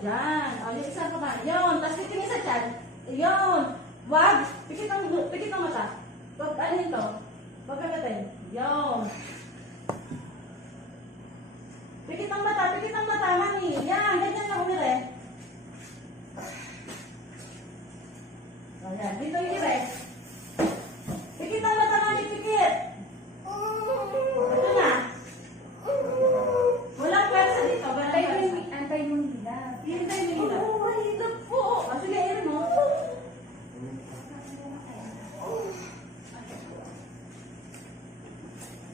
dyan. O, yung isa pa ba? Yun. Tapos titingin sa tiyan. Yun. Wag. Pikit ang mata. Wag, ano ito? Wag kagatin. Yun. Pikit ang mata, mami. Yan, ganyan lang umire. O, yan. Dito yung ire. Pikit ang mata, mami. Pikit. Ito na. Walang pwersa dito. Walang pwersa. Antay mo nila. Hintay nila. Oo, mahirap po. O, sige, ire mo.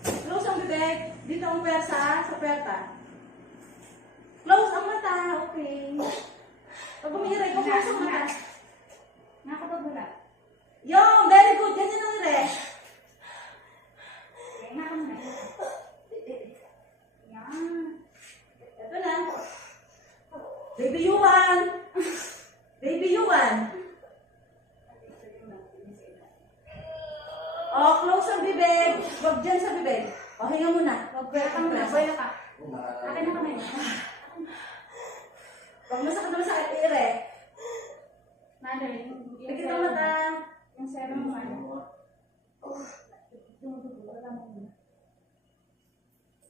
Close ang bibig. Dito ang pwersa, sa pwerta. Close ang mata. Okay. Pag umiiray, close ang mata. Nakapagmula. Yung, very good. Ganyan ang ire. Okay, nakamuna. Yan. Ito na. Baby Yuan. Baby Yuan. O, close ang bibig. Huwag dyan sa bibig. O, hinga muna. Huwag Boya ka muna, boya ka. Akin na kamay. Huwag masakit, ire. Mother, Pikit ang mata. yung serum mo, ano? Dumudugo, wala mo muna.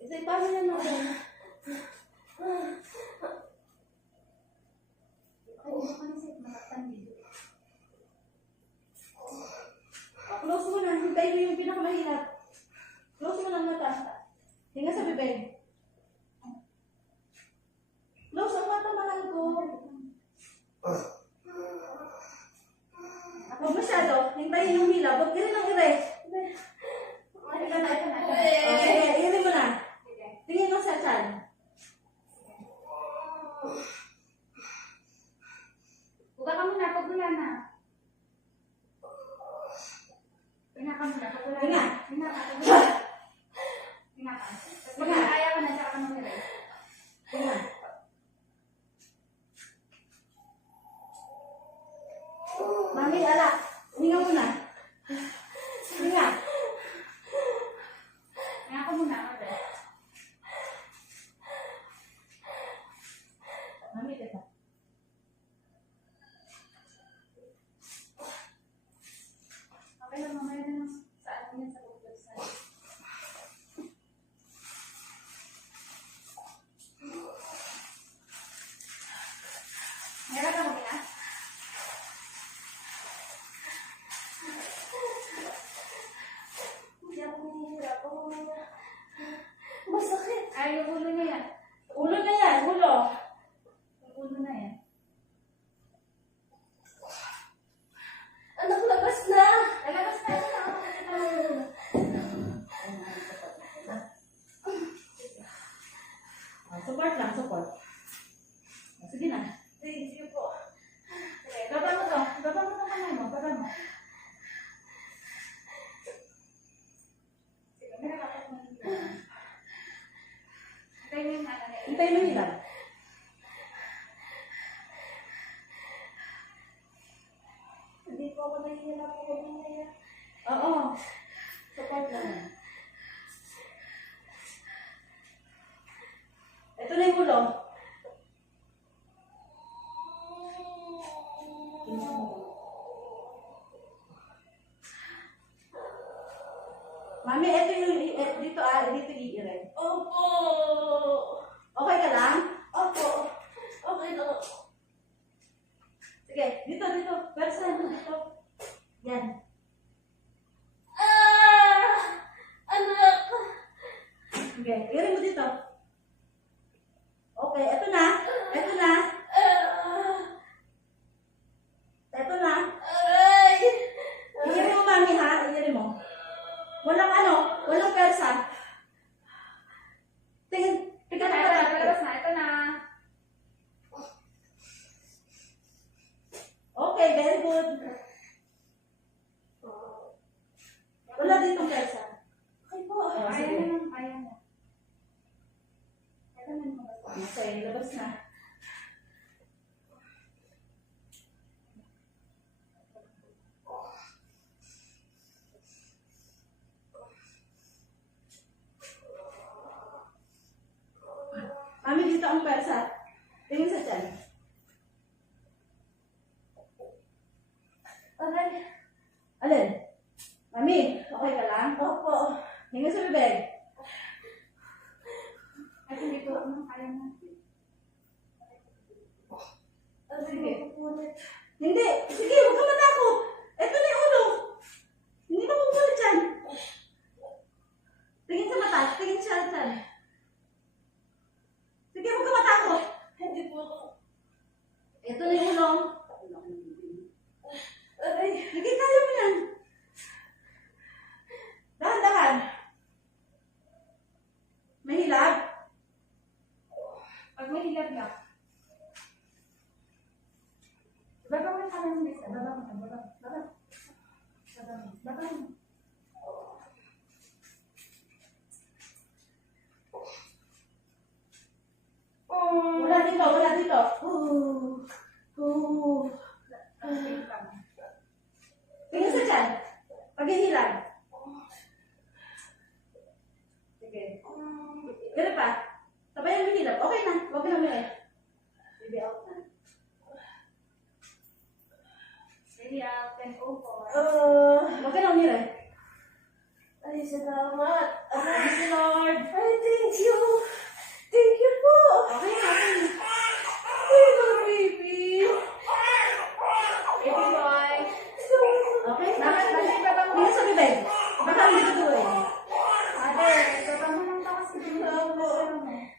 Isa paano yan natin? Ay, ano ka na siya, makatandi. Close mo na. Hintay mo yung pinakamahirap. Close mo lang mata. Hinga sa bibig. Close ang mata, mahal ko. Huwag masyado. Hintayin yung hila. Huwag rin ang ire. Ito na. Okay, ire mo na. Tingin mo sa tiyan. Huwag ka muna, pag wala na. Hinga ka muna, pag wala na. Hinga. Hinga ka, pag wala na. Hinga ka. Tapos pag kaya ka na, tsaka ka mag-relay. Hinga. Mami, ala. Hinga mo na. Hinga. Hinga ka muna, mother. Mami, teka. Okay lang, mamaya na lang sa atin yan sa Google Slides. Meron ka muna? Hindi ako mahihirap. Masakit. Ay, yung ulo na yan. Ulo na yan. Ulo. Yung ulo na yan. Anak, labas na. Lalabas na ito. Support lang, support. Sige na. Thank you po. Okay, baba mo to. Baba mo to kamay mo. Baba mo. Sige, may nakapag mo dito. Hintay mo yung ano na yun. Hintay mo nila. Hindi po ako nahihirap po mamaya. Oo. Support lang. Ito na yung ulo. Mami, ito yung dito i-ire. Opo! Okay ka lang? Opo! Okay na. Sige, dito. Persa mo dito. Yan. Anak! Sige, ire mo dito. Okay, ito na. Ito na. Ito na. Aray! Ire mo, mami, ha? Ire mo. Walang persa. Tingin, Ito na, palabas na. Ito na. Okay, very good. Wala ditong persa. Okay po. Oh, Kaya sige. naman, kaya na. Ito na naman. Okay, labas na. Mami, dito ang persa. Tingin sa tiyan. lang? Opo. Hinga sa bibig. At hindi po, kaya na. Sige. Hindi. Sige, huwag ka matakot. Ito na yung ulo. Hindi ka pupulit dyan. Tingin sa mata. Tingin siya dyan. Sige, huwag ka matakot. Hindi po ako. Ito na yung ulo. Sige, kaya mo yan. Dahan-dahan. May hilab? Pag may hilab na. Baba mo sa amin, Lisa. Baba mo. Wala dito, wala dito. Tingin sa dyan. Paghihilab. Sige. Ganun pa. Sabayan mo hilab. Okay na. Huwag ka na umiyak. Baby out na. Ready up, then over. Huwag ka na umiyak. Ay, salamat. Thank you, Lord. Ay, thank you. Thank you po. Okay na, okay na. Hello, baby. Baby boy. Okay? Bakit balik baba mo? Tingin sa bibig. Baka hindi ko eh. Mother, baba mo lang takas sa baba mo.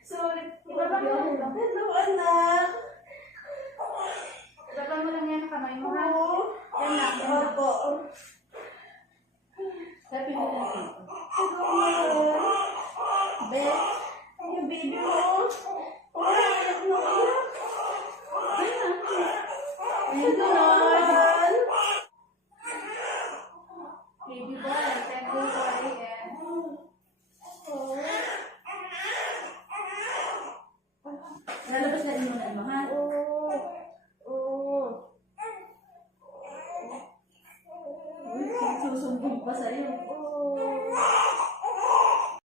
Sorry po. Ibaba mo lang. Hello, anak. Baba mo lang yan ang kamay mo, ha? Yan lang, yan lang. Opo. Sabi mo na dito. Hello, Beth. yung baby mo. Oh, iyak na iyak. Okay na. Thank you, Hello, Lord. mahal. Baby boy, thank you for again. Oh. Lalabas na rin mo na, ha? Oh. Oh. Uy, susumbong pa sa'yo. Oh.